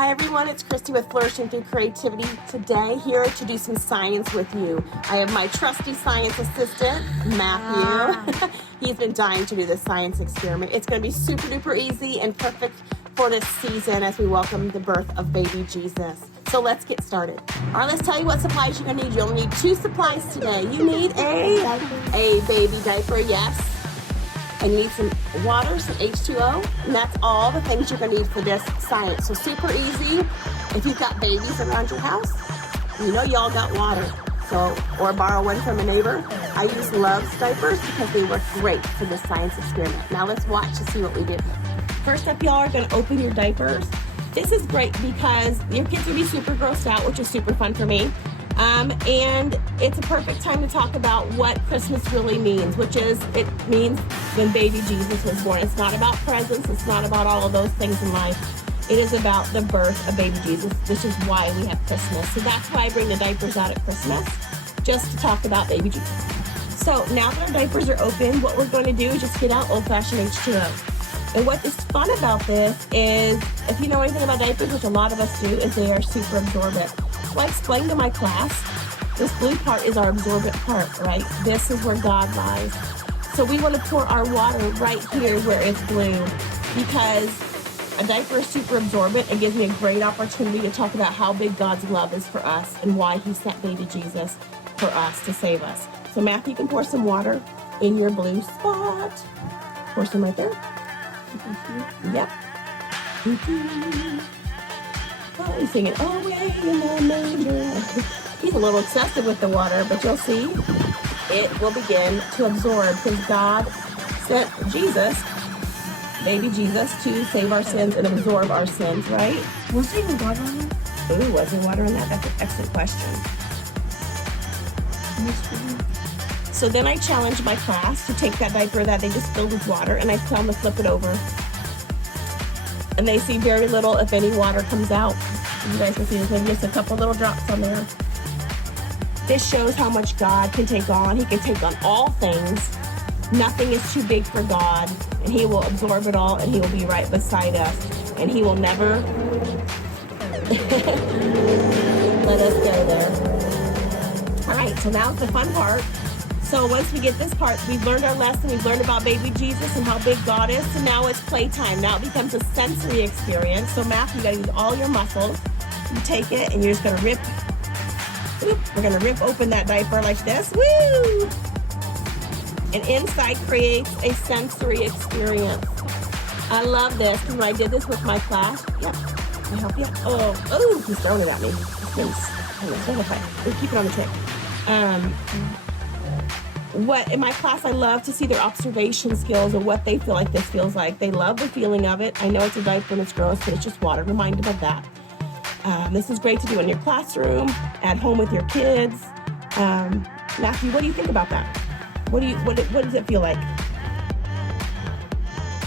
Hi everyone, it's Christy with Flourishing Through Creativity. Today, here to do some science with you. I have my trusty science assistant, Matthew. He's been dying to do this science experiment. It's going to be super duper easy and perfect for this season as we welcome the birth of baby Jesus. So let's get started. All right, let's tell you what supplies you're going to need. You'll need two supplies today. You need a baby diaper, yes. And you need some water, some H2O, and that's all the things you're going to need for this science. So super easy. If you've got babies around your house, you know y'all got water. So, or borrow one from a neighbor. I use Love's diapers because they work great for this science experiment. Now let's watch to see what we do. First up, y'all are going to open your diapers. This is great because your kids will be super grossed out, which is super fun for me. And it's a perfect time to talk about what Christmas really means, which is it means when baby Jesus was born. It's not about presents. It's not about all of those things in life. It is about the birth of baby Jesus, which is why we have Christmas. So that's why I bring the diapers out at Christmas, just to talk about baby Jesus. So now that our diapers are open, what we're going to do is just get out old-fashioned H2O. And what is fun about this is, if you know anything about diapers, which a lot of us do, is they are super absorbent. So I explained to my class, this blue part is our absorbent part, right? This is where God lies. So we want to pour our water right here where it's blue, because a diaper is super absorbent. It gives me a great opportunity to talk about how big God's love is for us and why he sent baby Jesus for us to save us. So Matthew, you can pour some water in your blue spot. Pour some right there. Yep. Oh, he's singing, oh, way in the manger. He's a little excessive with the water, but you'll see it will begin to absorb because God sent Jesus, baby Jesus, to save our sins and absorb our sins, right? Was there any water on that? Ooh, was there water in that? That's an excellent question. So then I challenge my class to take that diaper that they just filled with water and I tell them to flip it over. And they see very little, if any, water comes out. You guys can see there's just a couple little drops on there. This shows how much God can take on. He can take on all things. Nothing is too big for God. And he will absorb it all and he will be right beside us. And he will never let us go there. All right, so now's the fun part. So once we get this part, we've learned our lesson, we've learned about baby Jesus and how big God is, so now it's playtime. Now it becomes a sensory experience. So Matthew, you gotta use all your muscles. You take it and you're just gonna rip, we're gonna rip open that diaper like this, woo! And inside creates a sensory experience. I love this, because when I did this with my class, yep, can I help you? Oh, he's throwing it at me. Keep it on the tray. In my class, I love to see their observation skills and what they feel like this feels like. They love the feeling of it. I know it's a diaper and it's gross, but it's just water. Remind them of that. This is great to do in your classroom, at home with your kids. Matthew, what do you think about that? What does it feel like?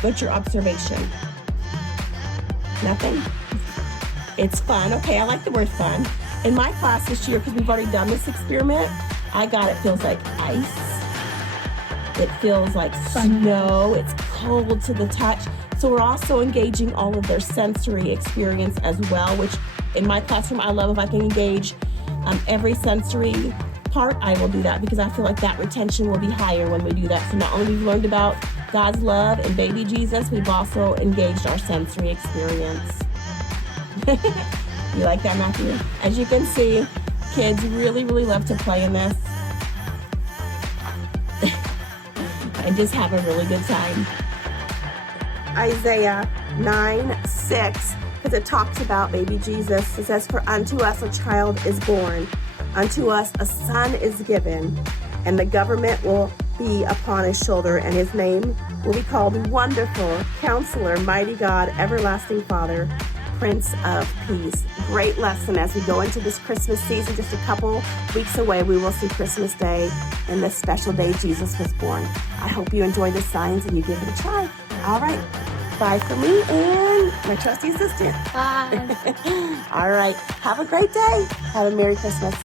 What's your observation? Nothing? It's fun. Okay, I like the word fun. In my class this year, because we've already done this experiment, I got it feels like ice. It feels like snow. It's cold to the touch. So we're also engaging all of their sensory experience as well, which in my classroom, I love if I can engage every sensory part. I will do that because I feel like that retention will be higher when we do that. So not only we've learned about God's love and baby Jesus, we've also engaged our sensory experience. You like that, Matthew? As you can see, kids really, really love to play in this. And just have a really good time. Isaiah 9:6, because it talks about baby Jesus. It says, for unto us a child is born, unto us a son is given, and the government will be upon his shoulder, and his name will be called Wonderful, Counselor, Mighty God, Everlasting Father, Prince of Peace. Great lesson as we go into this Christmas season. Just a couple weeks away, we will see Christmas Day and this special day Jesus was born. I hope you enjoy the signs and you give it a try. All right, bye for me and my trusty assistant. Bye. All right, have a great day. Have a Merry Christmas.